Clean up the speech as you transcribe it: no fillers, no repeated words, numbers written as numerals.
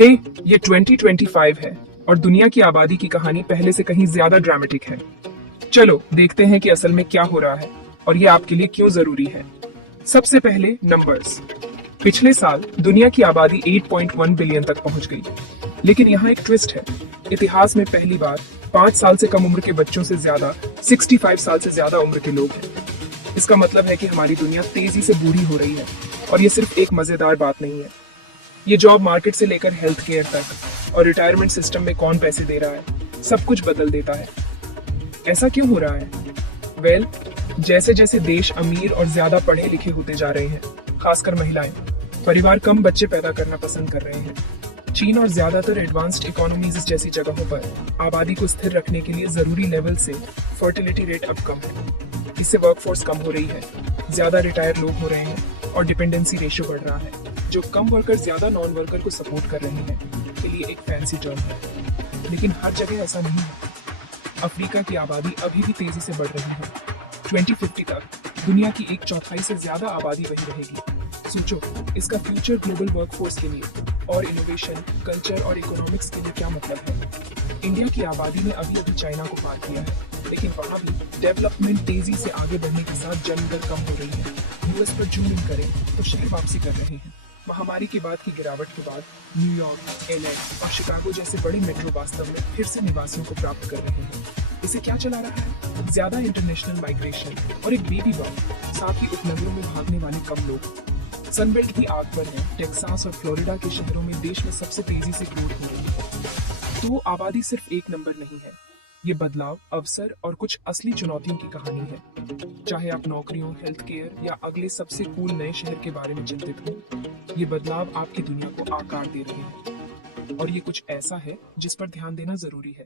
हे, ये 2025 है और दुनिया की आबादी की कहानी पहले से कहीं ज्यादा ड्रामेटिक है। चलो देखते हैं कि असल में क्या हो रहा है और ये आपके लिए क्यों जरूरी है। सबसे पहले नंबर्स। पिछले साल दुनिया की आबादी 8.1 बिलियन तक पहुंच गई। लेकिन यहाँ एक ट्विस्ट है। इतिहास में पहली बार 5 साल से कम उम्र के बच्चों से ज्यादा 65 साल से ज्यादा उम्र के लोग हैं। इसका मतलब है कि हमारी दुनिया तेजी से बूढ़ी हो रही है और ये सिर्फ एक मजेदार बात नहीं है। ये जॉब मार्केट से लेकर हेल्थ केयर तक और रिटायरमेंट सिस्टम में कौन पैसे दे रहा है, सब कुछ बदल देता है। ऐसा क्यों हो रहा है? वेल, जैसे जैसे देश अमीर और ज्यादा पढ़े लिखे होते जा रहे हैं, खासकर महिलाएं, परिवार कम बच्चे पैदा करना पसंद कर रहे हैं। चीन और ज्यादातर एडवांस्ड इकोनॉमीज जैसी जगहों पर आबादी को स्थिर रखने के लिए जरूरी लेवल से फर्टिलिटी रेट अब कम है। इससे वर्कफोर्स कम हो रही है, ज्यादा रिटायर लोग हो रहे हैं और डिपेंडेंसी रेशियो बढ़ रहा है, जो कम वर्कर ज्यादा नॉन वर्कर को सपोर्ट कर रहे हैं के लिए एक फैंसी टर्म है। लेकिन हर जगह ऐसा नहीं है। अफ्रीका की आबादी अभी भी तेजी से बढ़ रही है। 2050 तक दुनिया की 1/4 से ज्यादा आबादी वही रहेगी। सोचो, इसका फ्यूचर ग्लोबल वर्कफोर्स के लिए और इनोवेशन, कल्चर और इकोनॉमिक्स के लिए क्या मतलब है। इंडिया की आबादी ने अभी अभी चाइना को पार किया है, लेकिन वहाँ भी डेवलपमेंट तेजी से आगे बढ़ने के साथ जन्म दर कम हो रही है। यूएस पर जूम इन करें तो शहर वापसी कर रहे हैं। महामारी के बाद की गिरावट के बाद न्यूयॉर्क, एलए और शिकागो जैसे बड़े मेट्रो वास्तव में फिर से निवासियों को प्राप्त कर रहे हैं। इसे क्या चला रहा है? ज्यादा इंटरनेशनल माइग्रेशन और एक बेबी बम, साथ ही उपनगरों में भागने वाले कम लोग। सनबेल्ट की आग पर है। टेक्सास और फ्लोरिडा के शहरों में देश में सबसे तेजी से ग्रोथ हो रही है। तो आबादी सिर्फ एक नंबर नहीं है। ये बदलाव, अवसर और कुछ असली चुनौतियों की कहानी है। चाहे आप नौकरियों, हेल्थ केयर या अगले सबसे कूल नए शहर के बारे में चिंतित हो, ये बदलाव आपकी दुनिया को आकार दे रहे हैं। और ये कुछ ऐसा है जिस पर ध्यान देना जरूरी है।